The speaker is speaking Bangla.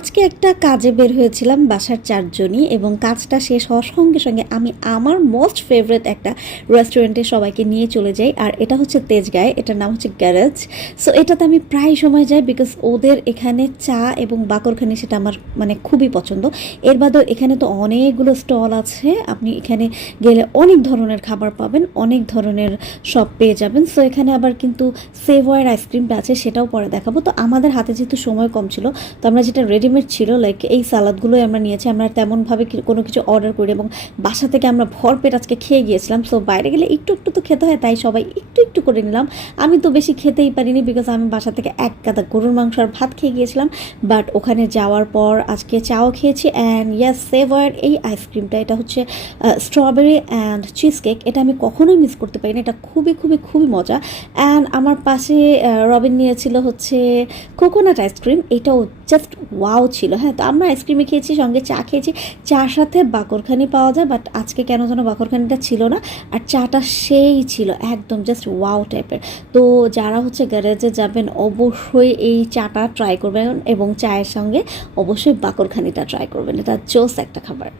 আজকে একটা কাজে বের হয়েছিলাম বাসার চারজনই, এবং কাজটা শেষ হওয়ার সঙ্গে সঙ্গে আমি আমার মোস্ট ফেভারিট একটা রেস্টুরেন্টে সবাইকে নিয়ে চলে যাই। আর এটা হচ্ছে তেজগাঁয়ে, এটার নাম হচ্ছে গ্যারেজ। সো এটাতে আমি প্রায় সময় যাই বিকজ ওদের এখানে চা এবং বাকরখানি সেটা আমার মানে খুবই পছন্দ। এর বাদেও এখানে তো অনেকগুলো স্টল আছে, আপনি এখানে গেলে অনেক ধরনের খাবার পাবেন, অনেক ধরনের সব পেয়ে যাবেন। সো এখানে আবার কিন্তু সেভয়ের আইসক্রিমটা আছে, সেটাও পরে দেখাবো। তো আমাদের হাতে যেহেতু সময় কম ছিল, তো আমরা যেটা রেডিমেড ছিল লাইক এই সালাদগুলোই আমরা নিয়েছি। আমরা তেমনভাবে কোনো কিছু অর্ডার করি, এবং বাসা থেকে আমরা ভরপেট আজকে খেয়ে গিয়েছিলাম। সো বাইরে গেলে একটু একটু তো খেতে হয়, তাই সবাই একটু একটু করে নিলাম। আমি তো বেশি খেতেই পারিনি বিকজ আমি বাসা থেকে এক গাদা গরুর মাংস আর ভাত খেয়ে গিয়েছিলাম। বাট ওখানে যাওয়ার পর আজকে চাও খেয়েছি। অ্যান্ড ইয়াস, সেভয়ের এই আইসক্রিমটা, এটা হচ্ছে স্ট্রবেরি অ্যান্ড চিজ কেক, এটা আমি কখনোই মিস করতে পারি না। এটা খুবই খুবই খুবই মজা। অ্যান্ড আমার পাশে রবিন নিয়েছিল হচ্ছে কোকোনাট আইসক্রিম, এটাও জাস্ট ওয়াও ছিল। হ্যাঁ, তো আমরা আইসক্রিমে খেয়েছি, সঙ্গে চা খেয়েছি। চার সাথে বাকরখানি পাওয়া যায়, বাট আজকে কেন যেন বাকরখানিটা ছিল না, আর চাটা সেই ছিল একদম জাস্ট ওয়াও টাইপের। তো যারা হচ্ছে গ্যারেজে যাবেন অবশ্যই এই চাটা ট্রাই করবেন, এবং চায়ের সঙ্গে অবশ্যই বাকরখানিটা ট্রাই করবেন। এটা জোস একটা খাবার।